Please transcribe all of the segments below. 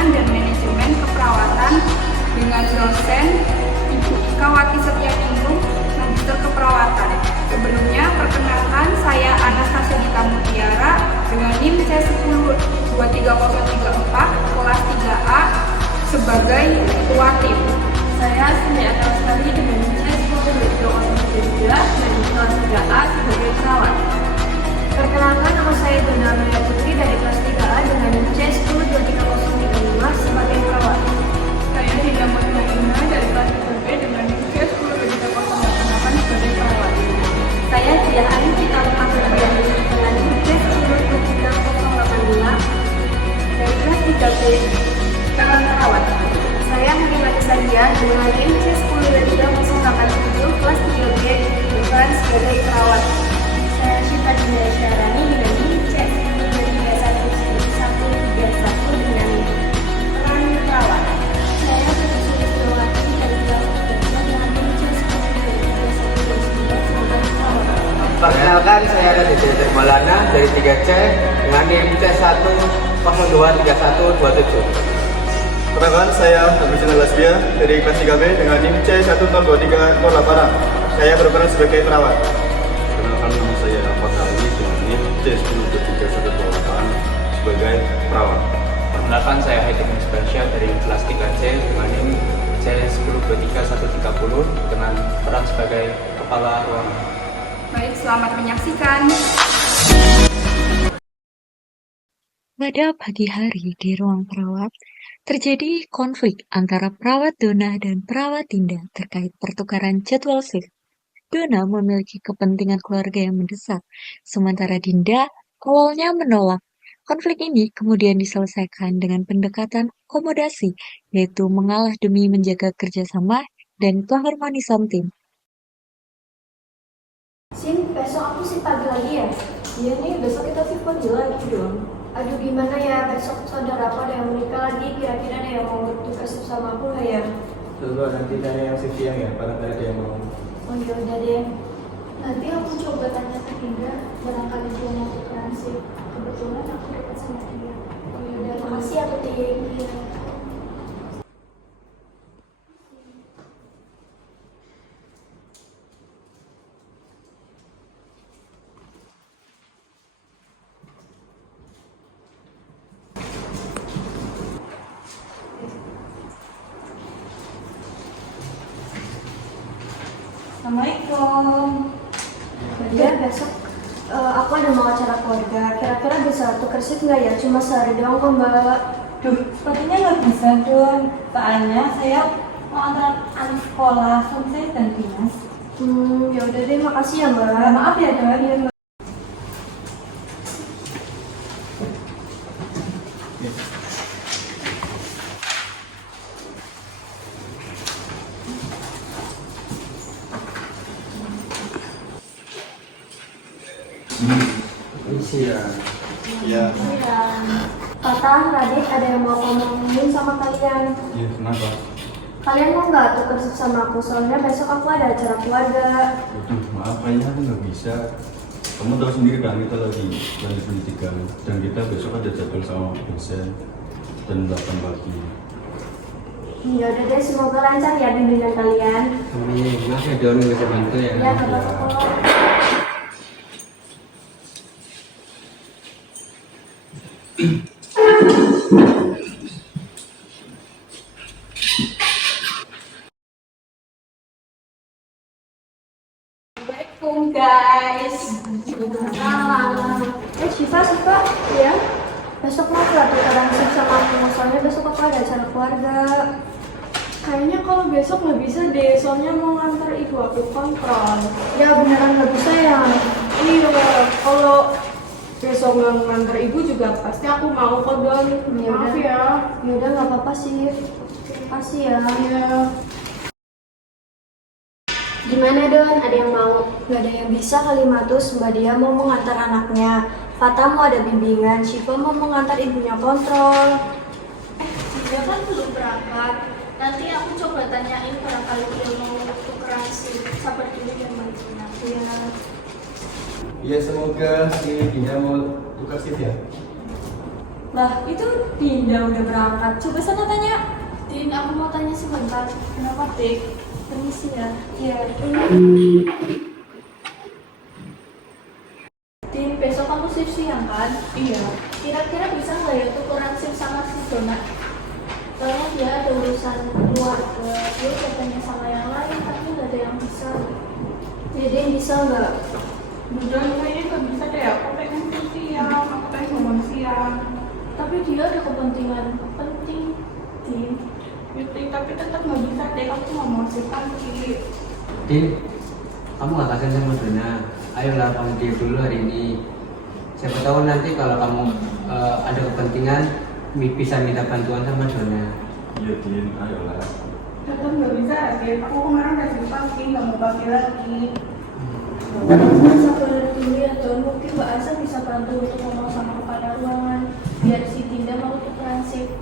Kepemimpinan dan Manajemen Keperawatan dengan dosen Ibu Ika Wati Setianingsih, Magister Keperawatan. Sebelumnya, perkenalkan saya Anastasia Dita Mutiara dengan NIM C10-23034 kelas 3A sebagai ketua tim. Saya Sendiri Lestari dengan NIM C10-23033 dan kelas 3A sebagai perawat. Perkenalkan, nama saya Dona Amelia Putri dari kelas 3A dengan NIM C10-23035 sebagai perawat. Saya Dinda Mutiara dari kelas 3B dengan NIM C10-23088 sebagai perawat. Saya Tia Ayu Cita Lemah dengan NIM C10-23085 dari kelas 3B sebagai perawat. Saya Halimah Sadia dengan NIM C10-23087 kelas 3B berperan sebagai perawat. Saya Syifa Dinda Syarani dengan NIM C10-23131 dengan peran perawat. Saya Putri Sulistiawati dari kelas 3 dengan NIM C10-23129 sebagai perawat. Perkenalkan, saya Raditya Dermalana dari 3C dengan NIM C10-23127. Perkenalkan, saya Nabila Lasbia dari kelas 3B dengan NIM C10-2308. Saya berperan sebagai perawat. Perkenalkan, nama saya Ahmad Ali dengan NIM C10-2318 sebagai perawat. Perkenalkan, saya Haidim Spesial dari kelas 3C dengan NIM C10-23130 dengan peran sebagai kepala ruangan. Baik, selamat menyaksikan. Pada pagi hari di ruang perawat, terjadi konflik antara perawat Dona dan perawat Dinda terkait pertukaran jadwal shift. Dona memiliki kepentingan keluarga yang mendesak, sementara Dinda awalnya menolak. Konflik ini kemudian diselesaikan dengan pendekatan akomodasi, yaitu mengalah demi menjaga kerjasama dan keharmonisan tim. Sin, besok aku sih pagi lagi ya? Iya nih, besok kita sih pagi lagi dong. Aduh gimana ya, besok saudara aku ada yang menikah lagi, kira-kira ada yang mau bertugas sama aku lah ya? Coba nanti tanya yang shift siang ya, barangkali ada yang mau. Oh ya udah deh. Nanti aku coba tanya ke Dinda, barangkali dia mau tukeran sih. Kebetulan aku dekat sama dia. Oh ya udah, makasih ya Putri. Assalamualaikum. Ya besok aku ada mau acara keluarga. Kira-kira bisa tuker shift nggak ya? Cuma sehari doang kok Mbak. Duh, sepertinya nggak bisa dong. Soalnya saya mau antar anak sekolah, selesai dan dinas. Ya udah deh, makasih ya Mbak. Maaf ya Dok. Iya, Mbak. Iya. Iya. Tata, Radit, ada yang mau ngomongin sama kalian. Iya, kenapa? Kalian mau nggak tuker shift sama aku? Soalnya besok aku ada acara keluarga. Aduh, maaf, kayaknya aku nggak bisa. Kamu tahu sendiri kan, kita lagi lanjut pendidikan dan kita besok ada jadwal sama dosen dan 8 pagi. Ya udah deh, semoga lancar ya bimbingan kalian. Amin. Maaf ya Don, bisa bantu ya. Ya, nggak apa-apa kok. Assalamualaikum guys. Syifa, ya? Besok mau nggak tukeran shift sama aku? Soalnya besok aku ada acara keluarga. Kayaknya kalau besok nggak bisa deh, soalnya mau ngantar ibu aku kontrol. Ya beneran nggak bisa ya? Iya, kalau besok nggak ngantar ibu juga pasti aku mau kok Don. Ya Maaf udah. ya. Ya udah nggak apa-apa sih. Makasih ya. Iya. Gimana Don? Ada yang mau? Gak ada yang bisa kali Matus. Mbak Dia mau mengantar anaknya. Fata mau ada bimbingan. Syifa mau mengantar ibunya kontrol. Dia kan belum berangkat. Nanti aku coba tanyain barangkali dia mau tukeran sih. Sabar dulu ya Mbak Gina. Iya. Ya semoga si Dinda mau tukar shift ya. Lah, itu Dinda udah berangkat. Coba sana tanya. Din, aku mau tanya sebentar. Kenapa, Tik? Permisi ya. Iya. Din, besok kamu shift siang kan? Iya. Kira-kira bisa nggak ya tukeran shift sama si Dona? Soalnya dia ada urusan keluarga. Dia katanya sama yang lain, tapi nggak ada yang bisa. Jadi bisa nggak? Udah, kayaknya nggak bisa deh. Aku pengen siang, aku pengen ngomong siang. Tapi dia ada kepentingan penting, Din. Tapi tetap nggak bisa deh. Aku nggak mau sih pagi. Din, kamu nggak kasihan sama Dona. Ayolah kamu dia dulu hari ini. Siapa tahu nanti kalau kamu ada kepentingan bisa minta bantuan sama Dona. Iya Din, ayolah. Tetap nggak bisa deh. Aku kemarin udah sih pagi, nggak mau pagi lagi. Sabar dulu ya, Don. Mungkin Mbak Asa bisa bantu untuk ngomong sama kepala ruangan biar si Dinda mau tukeran shift.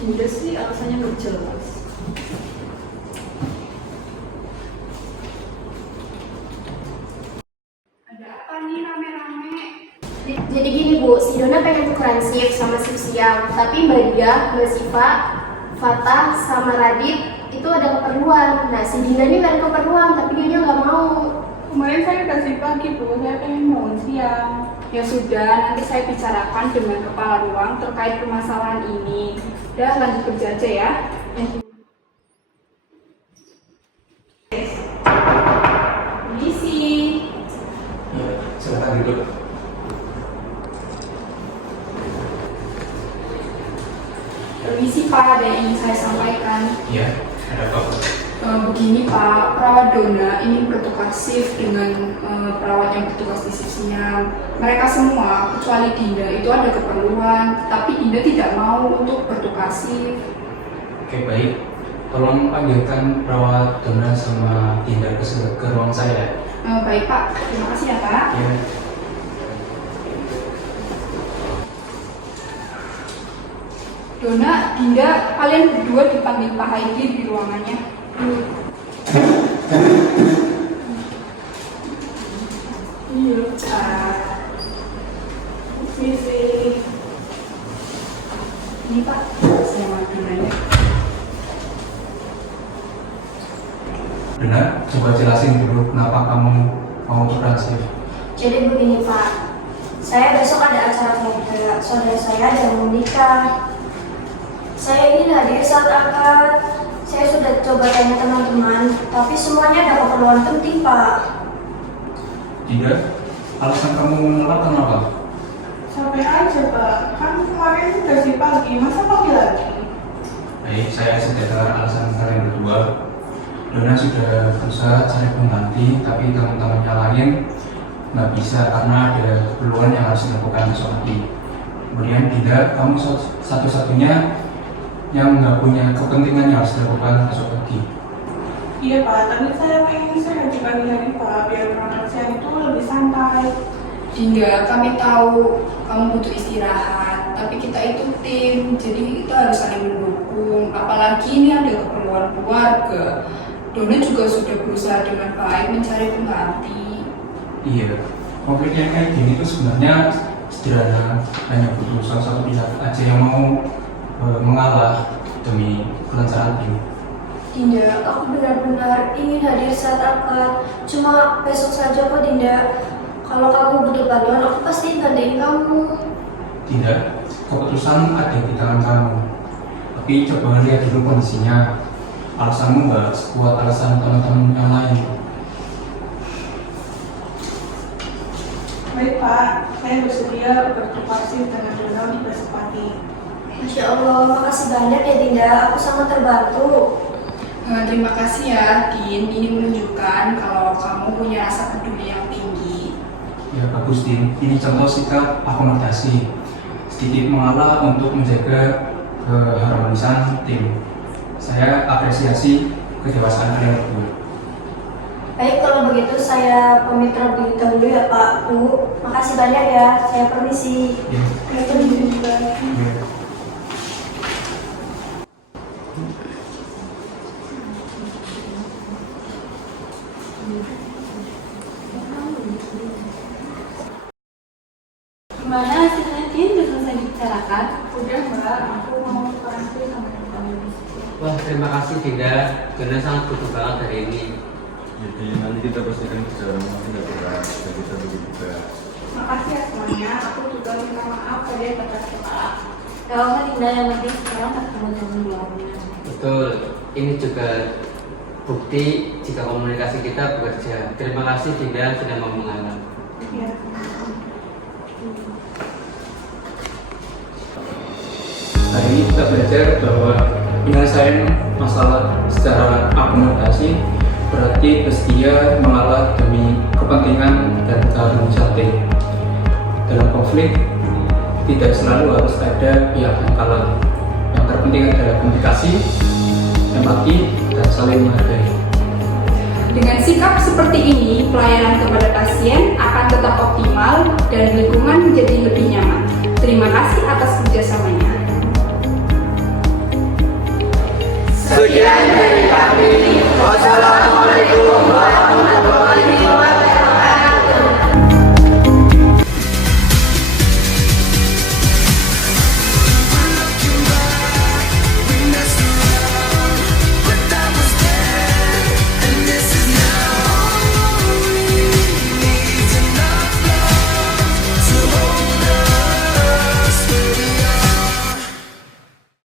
Dinda sih alasannya nggak jelas. Ada apa nih rame-rame? Jadi gini Bu, si Dona pengen tukeran shift sama shift siang, tapi Mbak Dia, Mbak Siva, Fatah, sama Radit itu ada keperluan. Nah si Dinda ini gak ada keperluan, tapi dia nggak mau. Kemarin saya udah sih pagi Bu, saya pengen bangun siang. Ya sudah, nanti saya bicarakan dengan kepala ruang terkait permasalahan ini. Udah lanjut kerja aja ya. Permisi. Ya, silakan duduk. Permisi Pak, ada yang ingin saya sampaikan. Ya, ada apa? Begini Pak, perawat Dona ini bertukar shift dengan perawat yang bertugas di shift siang. Mereka semua, kecuali Dinda, itu ada keperluan, tapi Dinda tidak mau untuk bertukar shift. Oke, baik. Tolong panggilkan perawat Dona sama Dinda ke ruang saya. Baik Pak, terima kasih ya Pak. Ya. Dona, Dinda, kalian berdua dipanggil Pak Haidi di ruangannya. Iya. Misi. Ini Pak, saya mau nanya. Dona, coba jelasin dulu kenapa kamu mau tukeran shift. Jadi begini Pak, saya besok ada acara keluarga, saudara saya ada mau nikah. Saya ingin hadir saat akad. Saya sudah coba tanya teman-teman, tapi semuanya ada keperluan penting Pak. Dinda, alasan kamu menolak kenapa? Sampai aja Pak, kan kemarin udah sih pagi, masa pagi lagi? Baik, saya sudah dengar alasan kalian berdua. Dona sudah berusaha cari pengganti, tapi teman-temannya lain nggak bisa karena ada keperluan yang harus dilakukan besok pagi. Kemudian Dinda, kamu satu-satunya yang nggak punya kepentingan yang harus dilakukan besok pagi. Iya Pak, tapi saya pengen saya di pagi hari Pak, biar berangkat siang itu lebih santai. Dinda, kami tahu kamu butuh istirahat, tapi kita itu tim, jadi kita harus saling mendukung. Apalagi ini ada keperluan keluarga. Dona juga sudah berusaha dengan baik mencari pengganti. Iya, konflik yang kayak gini tuh sebenarnya sederhana, hanya butuh salah satu pihak aja yang mau mengalah demi kelancaran tim. Dinda, aku benar-benar ingin hadir saat akad. Cuma besok saja kok Dinda. Kalau kamu butuh bantuan, aku pasti gantiin kamu. Dinda, keputusan ada di tangan kamu. Tapi coba lihat dulu kondisinya. Alasanmu nggak sekuat alasan teman-teman yang lain. Baik Pak, saya bersedia bertukar shift dengan Dona untuk besok pagi. Masya Allah, makasih banyak ya Dinda. Aku sangat terbantu. Terima kasih ya, Din. Ini menunjukkan kalau kamu punya rasa peduli yang tinggi. Ya bagus Din, ini contoh sikap akomodasi. Sedikit mengalah untuk menjaga keharmonisan tim. Saya apresiasi kedewasaan kalian berdua. Baik, kalau begitu saya pamit terlebih dahulu ya Pak, Bu. Makasih banyak ya, saya permisi. Ya. Ya, permisi juga. Ya. Gimana hasilnya, Din? Udah selesai dibicarakan? Udah Mbak, aku mau tukeran sim sama teman. Wah, terima kasih Dinda. Dona sangat butuh banget hari ini. Jadi nanti kita pastikan perjalanan nanti nggak berat dan kita bagi juga. Makasih ya semuanya, aku juga minta maaf tadi atas kepala. Kalau nggak Dinda, yang penting sekarang ketemu teman luarnya. Betul, ini juga bukti jika komunikasi kita bekerja. Terima kasih Dinda sudah mau mengalah. Ya. Hari ini kita belajar bahwa penyelesaian masalah secara akomodasi berarti bersedia mengalah demi kepentingan dan keharusan sate. Dalam konflik, tidak selalu harus ada pihak yang kalah. Yang terpenting adalah komunikasi, empati, dan saling menghargai. Dengan sikap seperti ini, pelayanan kepada pasien akan tetap optimal dan lingkungan menjadi lebih nyaman. Terima kasih atas kerjasamanya. Sekian dari kami. Wassalamualaikum warahmatullahi wabarakatuh.